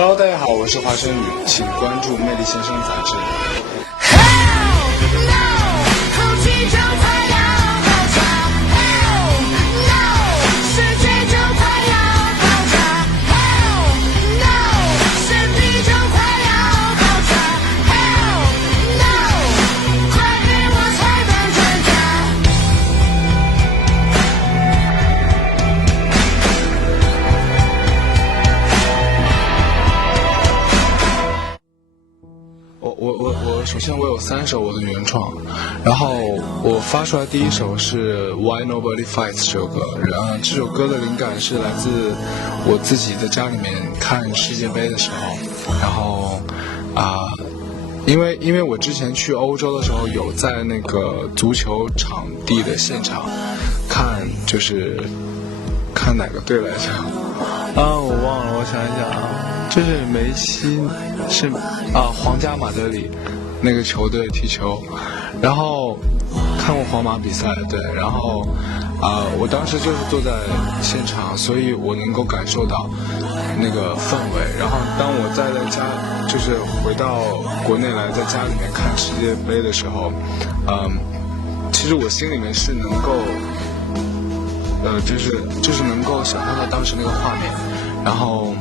Hello， 大家好，我是华生宇，请关注《魅力先生》杂志。我首先我有3首我的原创，然后我发出来第一首是 Why Nobody Fights 这首歌，然后这首歌的灵感是来自我自己在家里面看世界杯的时候，然后因为我之前去欧洲的时候有在那个足球场地的现场看，就是看哪个队来着我忘了，我想一想就是梅西是皇家马德里那个球队踢球，然后看过皇马比赛，对，然后我当时就是坐在现场，所以我能够感受到那个氛围。然后当我在家，就是回到国内来，在家里面看世界杯的时候，其实我心里面是能够，就是能够想象到当时那个画面，然后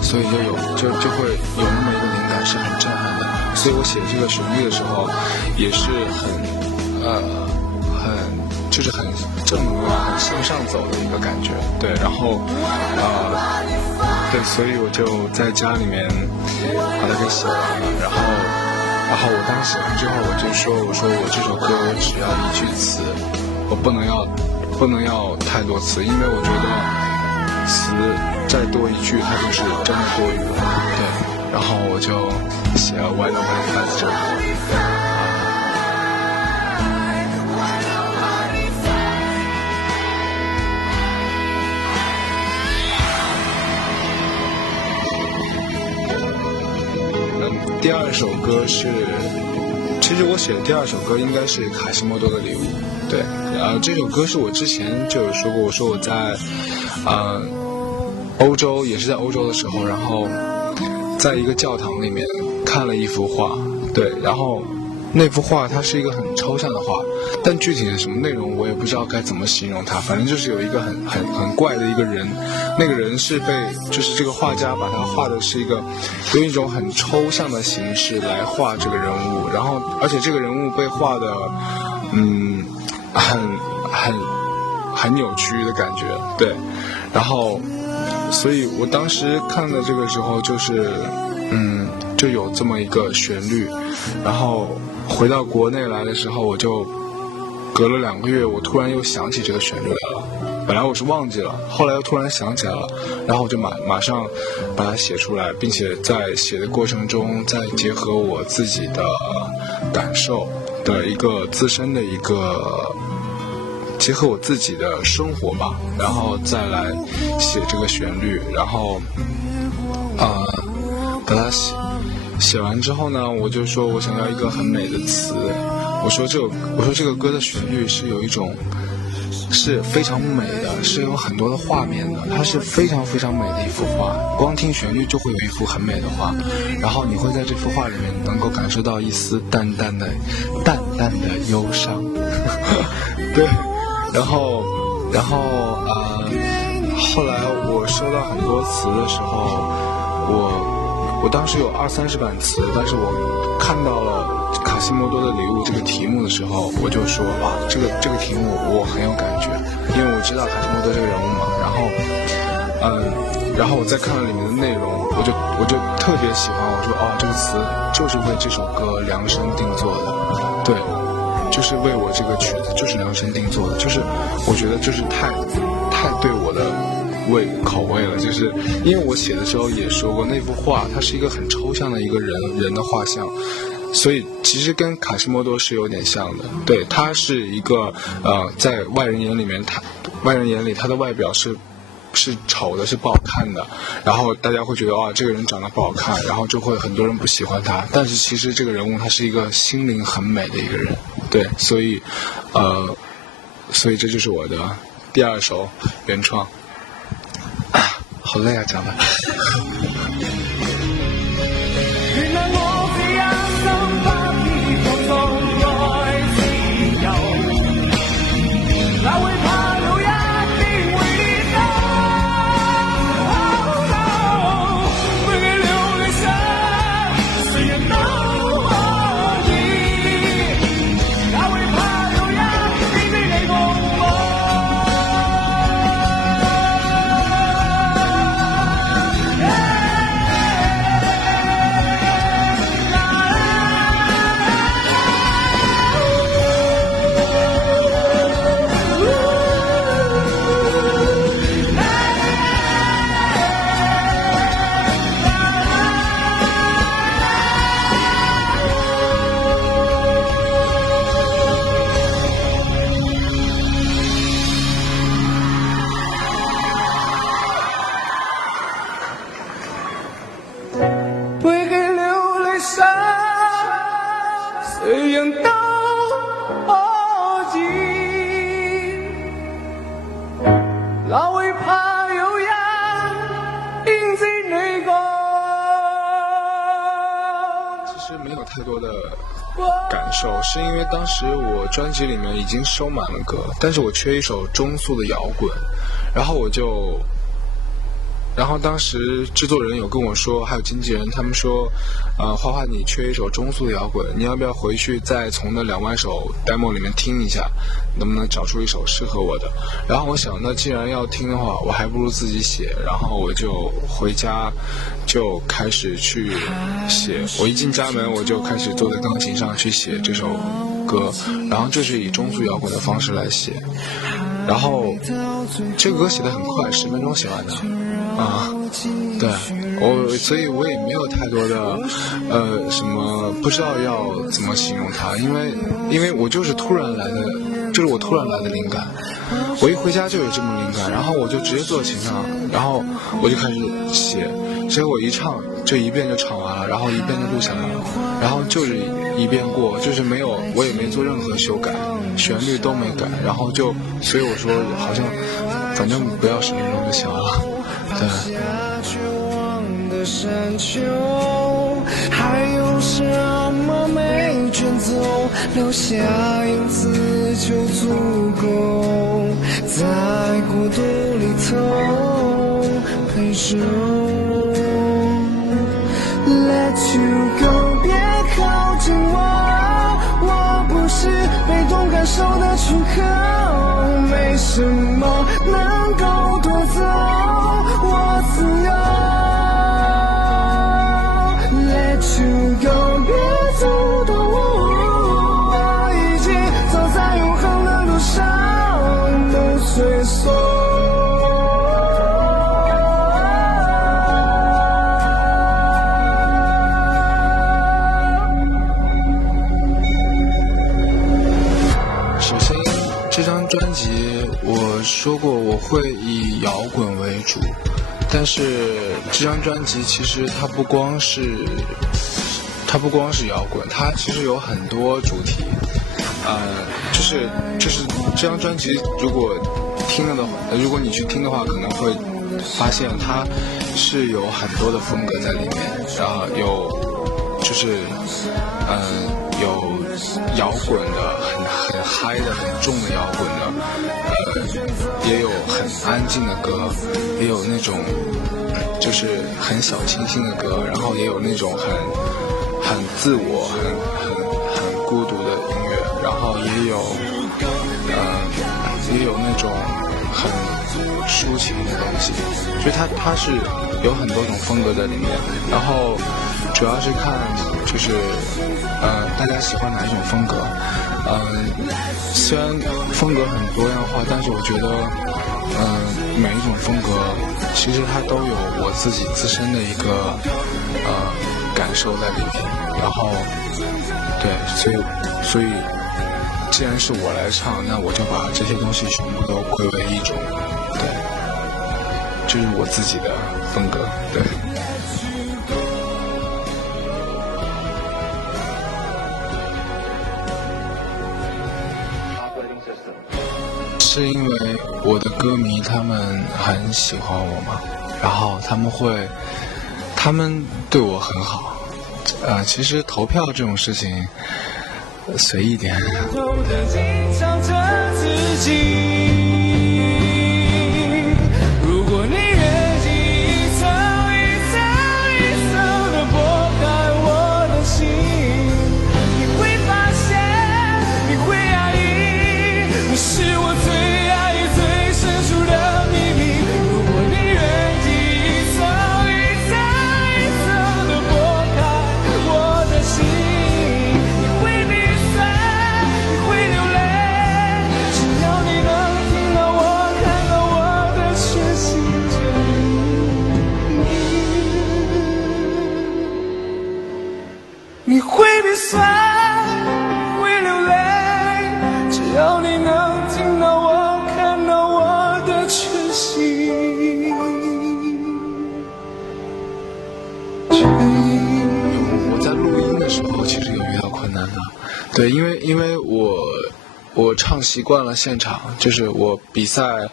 所以就会有那么一个灵感，是很震撼的。所以我写这个旋律的时候，也是就是很正能量、很向上走的一个感觉。对，然后对，所以我就在家里面把它给写完了。然后我当时写完之后，我说我这首歌我只要1句词，我不能要太多词，因为我觉得词再多1句，它就是真的多余了。对，然后我就写了 Why Nobody Fights 这首歌。第二首歌是，其实我写的第2首歌应该是卡西莫多的礼物。对，这首歌是我之前就有说过，我说我在欧洲，也是在欧洲的时候，然后在一个教堂里面看了一幅画，对，然后那幅画它是一个很抽象的画，但具体的什么内容我也不知道该怎么形容它，反正就是有一个很怪的一个人，那个人是就是这个画家把他画的是用一种很抽象的形式来画这个人物，然后而且这个人物被画的很扭曲的感觉，对，然后所以我当时看的这个时候就是就有这么一个旋律，然后回到国内来的时候，我就隔了2个月，我突然又想起这个旋律来了。本来我是忘记了，后来又突然想起来了，然后我就马上把它写出来，并且在写的过程中，再结合我自己的感受的一个自身的一个，结合我自己的生活吧，然后再来写这个旋律，然后把它写完之后呢，我就说我想要一个很美的词，我说这个歌的旋律是有一种是非常美的，是有很多的画面的，它是非常非常美的一幅画，光听旋律就会有一幅很美的画，然后你会在这幅画里面能够感受到一丝淡淡的忧伤对，然后后来我收到很多词的时候，我当时有20-30版词，但是我看到了卡西莫多的礼物这个题目的时候，我就说哇，这个题目我很有感觉，因为我知道卡西莫多这个人物嘛，然后我再看了里面的内容，我就特别喜欢，我说这个词就是为这首歌量身定做的，对，就是为我这个曲子就是量身定做的，就是我觉得就是太对我的口味了，就是因为我写的时候也说过，那幅画它是一个很抽象的一个人的画像，所以其实跟卡西莫多是有点像的，对，他是一个在外人眼里他的外表是丑的，是不好看的，然后大家会觉得这个人长得不好看，然后就会很多人不喜欢他，但是其实这个人物他是一个心灵很美的一个人，对，所以这就是我的第2首原创。好累啊，讲的。人都尽，老为怕有呀影子那个。其实没有太多的感受，是因为当时我专辑里面已经收满了歌，但是我缺一首中速的摇滚，然后当时制作人有跟我说，还有经纪人，他们说，花花你缺一首中速的摇滚，你要不要回去再从那2万首 demo 里面听一下，能不能找出一首适合我的？然后我想，那既然要听的话，我还不如自己写。然后我就回家就开始去写，我一进家门我就开始坐在钢琴上去写这首歌，然后就是以中速摇滚的方式来写。然后这个歌写得很快，10分钟写完的对，所以我也没有太多的什么不知道要怎么形容它，因为我就是突然来的，就是我突然来的灵感，我一回家就有这么灵感，然后我就直接坐琴上，然后我就开始写，结果我一唱就一遍就唱完了，然后一遍就录下来了，然后就是一遍过，就是我也没做任何修改，旋律都没改，然后所以我说好像反正不要10分钟就行了，对。山丘，还有什么没卷走？留下影子就足够，在孤独里头陪守。Let you go， 别靠近我，我不是被动感受的出口，没什么能够夺走我自由。Let you go， 别阻挡我已经走在永恒的路上，不退缩。首先，这张专辑我说过我会以摇滚为主。但是这张专辑其实它不光是摇滚，它其实有很多主题，就是这张专辑如果你去听的话，可能会发现它是有很多的风格在里面，然后有摇滚的很嗨的很重的摇滚的，也有很安静的歌，也有那种就是很小清新的歌，然后也有那种很自我很孤独的音乐，然后也有那种很抒情的东西，所以它是有很多种风格在里面，然后主要是看就是大家喜欢哪一种风格，虽然风格很多样化，但是我觉得每一种风格其实它都有我自己自身的一个感受在里面，然后对，所以既然是我来唱，那我就把这些东西全部都归为一种，对，就是我自己的风格，对。是因为我的歌迷他们很喜欢我嘛，然后他们对我很好，其实投票这种事情随意点。你会鼻酸，会流泪，只要你能听到我，看到我的全心。我在录音的时候其实有遇到困难，难的。对，因为我唱习惯了现场，就是我比赛，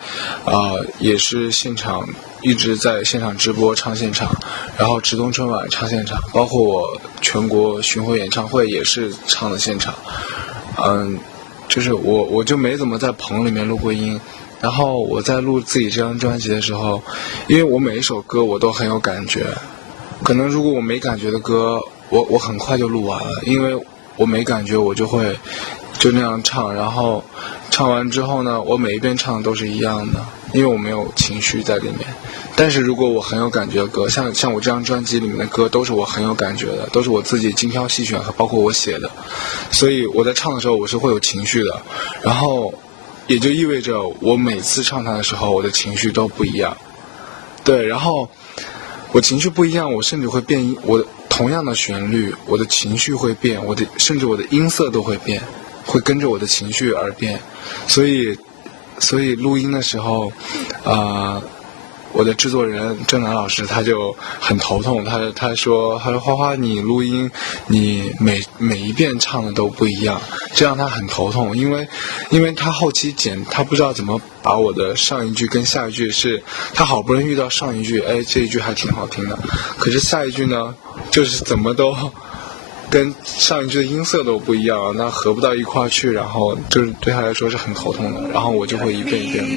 也是现场，一直在现场直播唱现场，然后直东春晚唱现场，包括我全国巡回演唱会也是唱的现场。就是我就没怎么在棚里面录过音。然后我在录自己这张专辑的时候，因为我每一首歌我都很有感觉，可能如果我没感觉的歌，我很快就录完了，因为我没感觉我就会就那样唱，然后唱完之后呢，我每一遍唱都是一样的，因为我没有情绪在里面。但是如果我很有感觉的歌，像我这张专辑里面的歌都是我很有感觉的，都是我自己精挑细选和包括我写的，所以我在唱的时候我是会有情绪的，然后也就意味着我每次唱它的时候我的情绪都不一样。对，然后我情绪不一样，我甚至会变，我同样的旋律我的情绪会变，甚至我的音色都会变，会跟着我的情绪而变。所以录音的时候我的制作人郑楠老师他就很头痛，他说花花你录音你每一遍唱的都不一样，这让他很头痛，因为他后期剪他不知道怎么把我的上一句跟下一句是他好不容易遇到上一句，哎这一句还挺好听的，可是下一句呢就是怎么都跟上一句的音色都不一样，那合不到一块去，然后就是对他来说是很头痛的，然后我就会一遍一遍录。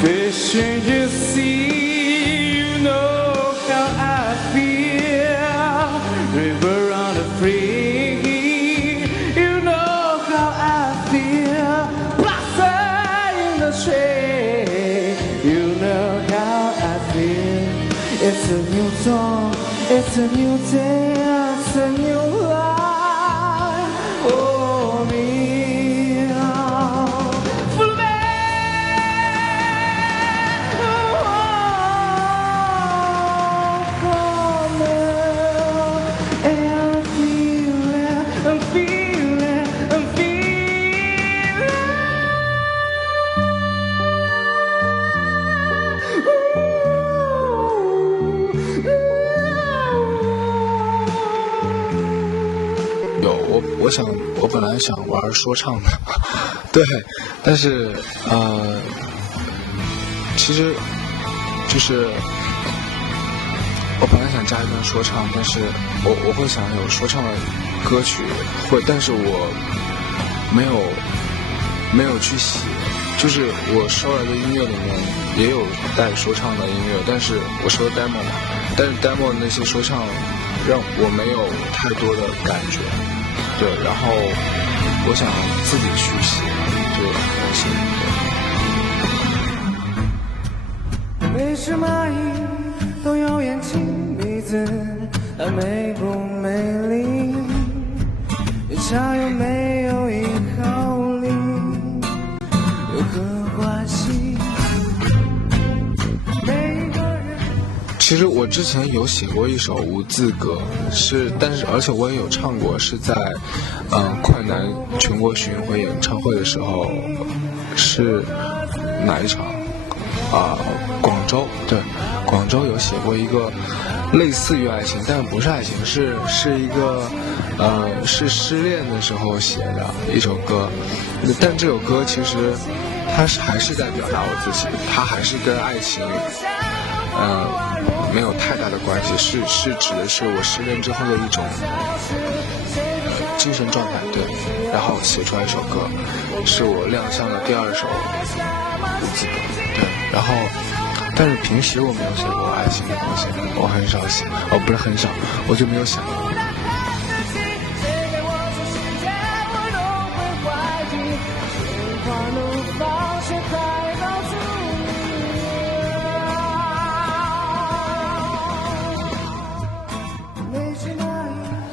Fish in the sea, you know how I feel. River on the free, you know how I feel. Blossom in the tree, you know how I feel. It's a new dawn, it's a new day, it's a new life. Oh, me.我本来想玩说唱的，对，但是其实就是我本来想加一段说唱，但是我会想有说唱的歌曲但是我没有去写，就是我收来的音乐里面也有带说唱的音乐，但是我收的 demo 嘛，但是 demo 的那些说唱让我没有太多的感觉。对，然后我想自己去写，就每只蚂蚁都有眼睛鼻子，美不美丽？它有没有一毫厘？有何关系？其实我之前有写过一首无字歌，而且我也有唱过，是在快男全国巡回演唱会的时候，是哪一场？广州，对，广州有写过一个类似于爱情，但不是爱情，是一个是失恋的时候写的一首歌，但这首歌其实它还是在表达我自己，它还是跟爱情没有太大的关系，是指的是我失恋之后的一种精神状态，对，然后写出来一首歌，是我亮相的第二首无字歌，对，然后但是平时我没有写过爱情的东西，我很少写，不是很少，我就没有想过。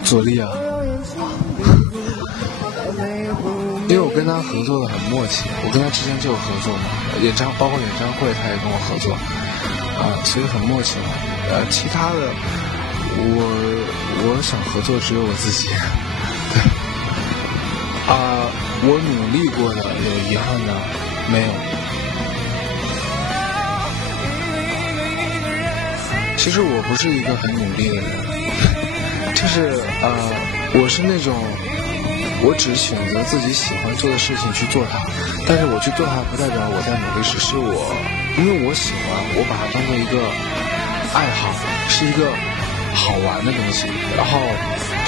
佐利啊，因为我跟他合作的很默契，我跟他之前就有合作嘛，包括演唱会他也跟我合作，所以很默契嘛。其他的我想合作只有我自己，对，我努力过的有遗憾的没有。其实我不是一个很努力的人，就是我是那种我只选择自己喜欢做的事情去做它，但是我去做它不代表我在努力，只是因为我喜欢，我把它当做一个爱好，是一个好玩的东西。然后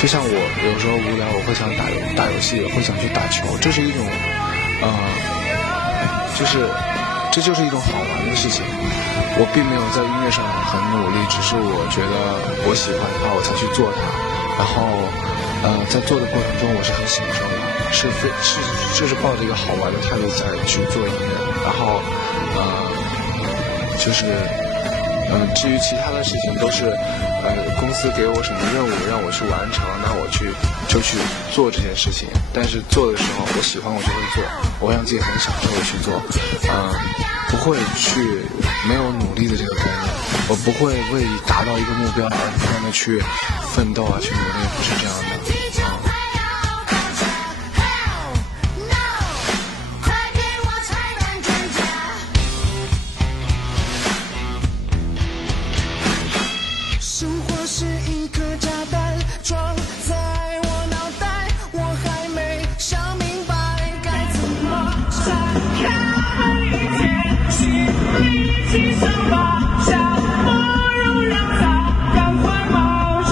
就像我有时候无聊，我会想打游戏，会想去打球，这是一种这就是一种好玩的事情。我并没有在音乐上很努力，只是我觉得我喜欢它，我才去做它。然后在做的过程中我是很享受的，就是抱着一个好玩的态度在去做音乐。然后至于其他的事情都是公司给我什么任务让我去完成，那我去做这件事情。但是做的时候我喜欢我就会做，我让自己很享受的去做，不会去没有努力的这个概念，我不会为达到一个目标而不断的去奋斗去努力，不是这样的。生活是一颗炸弹，装在我脑袋，我还没想明白该怎么拆开。一起生发，像毛绒让它赶快冒出。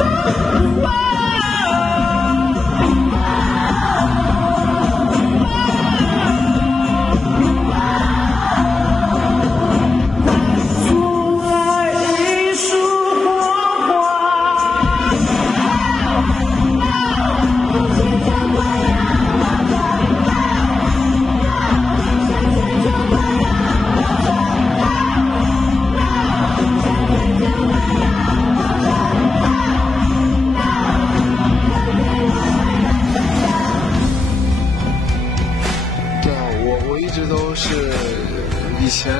以前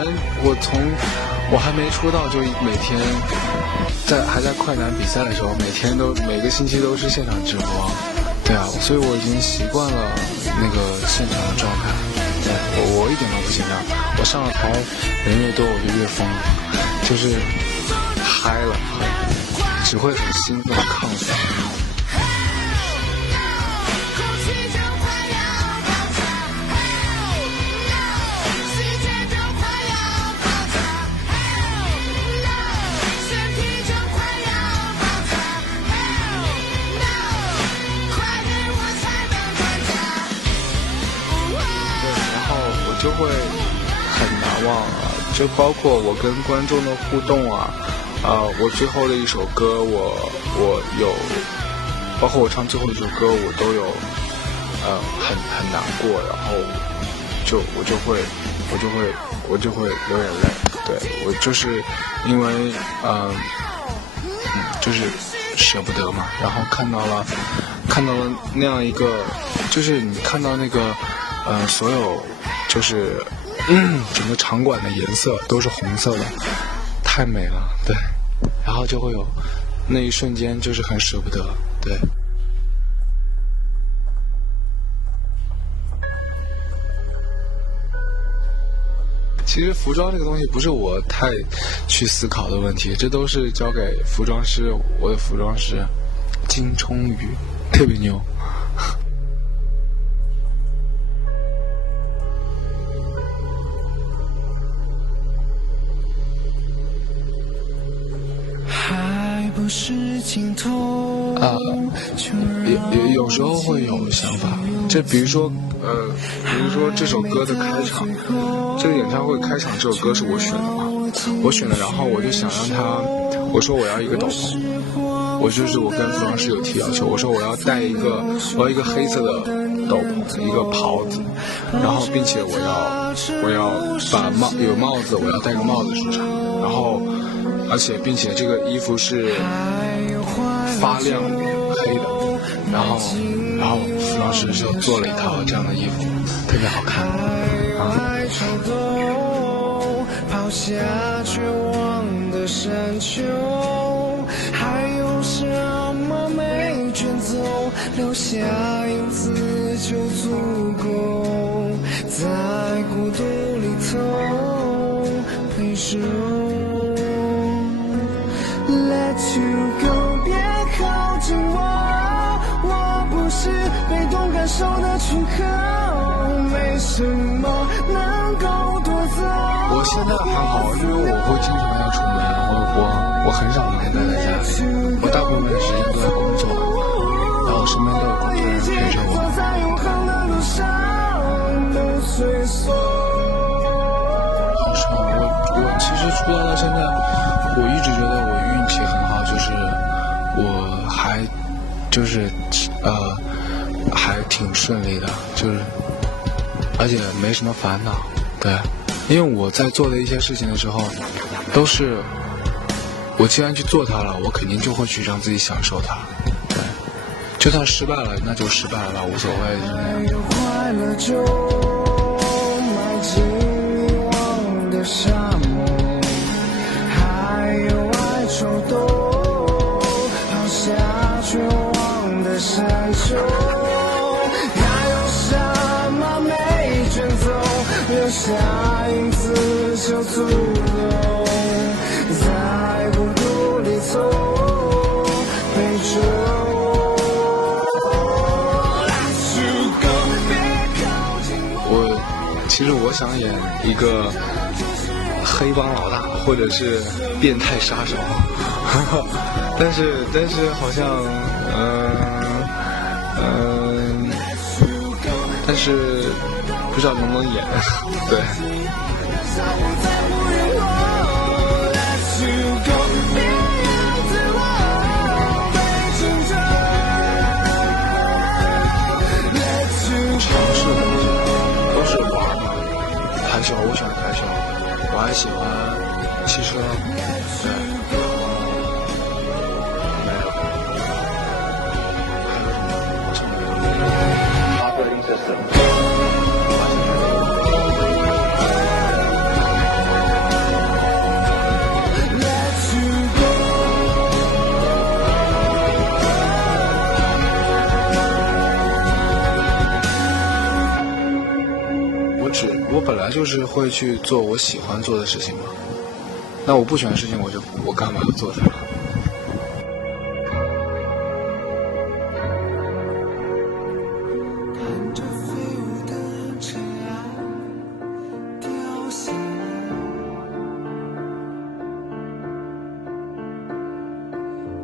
我还没出道就每天还在快男比赛的时候，每个星期都是现场直播，对啊，所以我已经习惯了那个现场的状态，对，我一点都不紧张，我上了台人越多我就越疯，就是嗨了，只会很兴奋亢奋。就会很难忘啊，就包括我跟观众的互动啊，我最后的一首歌我有，包括我唱最后一首歌我都有，很难过，然后我就会流眼泪，对，我就是因为就是舍不得嘛，然后看到了那样一个，就是你看到那个所有就是整个场馆的颜色都是红色的，太美了，对，然后就会有那一瞬间就是很舍不得，对。其实服装这个东西不是我太去思考的问题，这都是交给服装师，我的服装师金冲宇特别牛。不是尽头有时候会有想法，这比如说这首歌的开场，这个演唱会开场这首歌是我选的嘛，我选的，然后我就想让他，我说我要一个斗篷，我跟服装师有提要求，我说我要一个黑色的斗篷，一个袍子，然后并且我要把有帽子，我要戴个帽子出场，然后并且这个衣服是发亮黑的，然后服装师就做了一套这样的衣服，特别好看抛下绝望的山丘，还有什么没卷走，留下影子就足够，在孤独里头陪守。我现在还好，因为我会经常要出门，我很少能待在家里，我大部分的时间都在工作，然后身边都有工作人员陪着我。是吧？我其实出道到现在，我一直觉得我运气很好，就是我还挺顺利的，而且没什么烦恼，对，因为我在做的一些事情的时候，都是我既然去做它了，我肯定就会去让自己享受它，对，就算失败了，那就失败了吧，无所谓，就那样。沙漠，还有爱抽动，抛下绝望的山丘，还有什么没卷走，留下影子就足够，在孤独里走，陪着我。其实我想演一个黑帮老大，或者是变态杀手，但是好像但是不知道能不能演，对。尝试的东西都是玩嘛，台球我喜欢台球，我还喜欢汽车，对，没有，还有什么？我本来就是会去做我喜欢做的事情嘛，那我不喜欢的事情我干嘛要做它？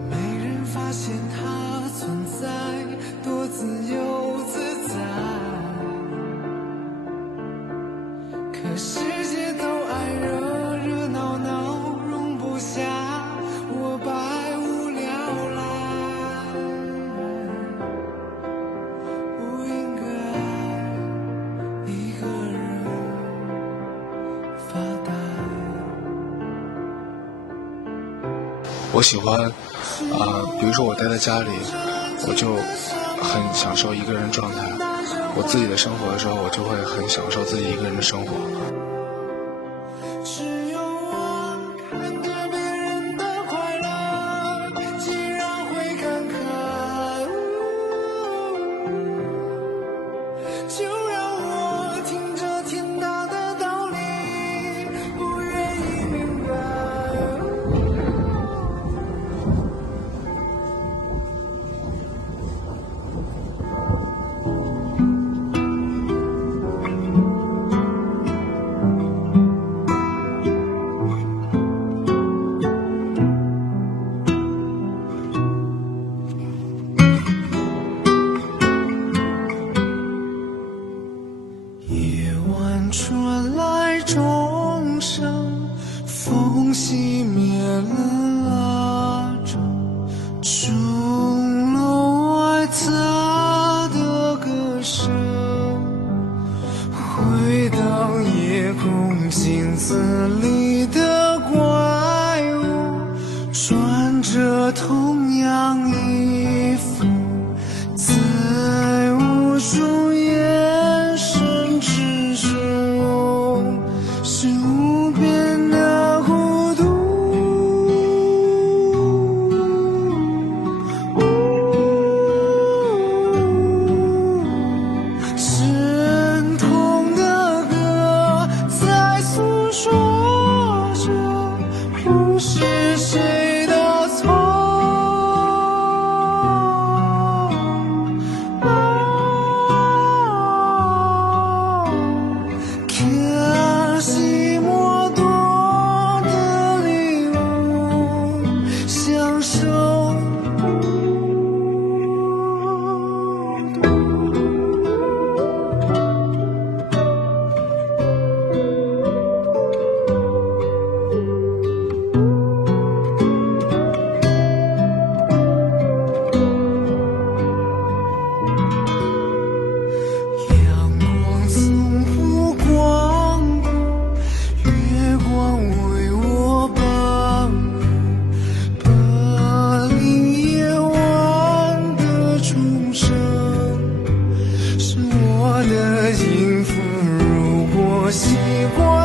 没人发现它存在，多自由自在。可世界都爱热热闹闹，容不下我百无聊赖。不应该一个人发呆。我喜欢比如说我待在家里，我就很享受一个人状态。我自己的生活的时候，我就会很享受自己一个人的生活。只有我看着别人的快乐，既然会看看，就让我听着天大的道理，不愿意明白。传来钟声，风熄灭了蜡烛，钟楼外他的歌声，回荡夜空镜子里的怪物，穿着同样衣服，在无数眼神之中，是无边的孤独。沉痛的歌在诉说着，不是谁的错。看过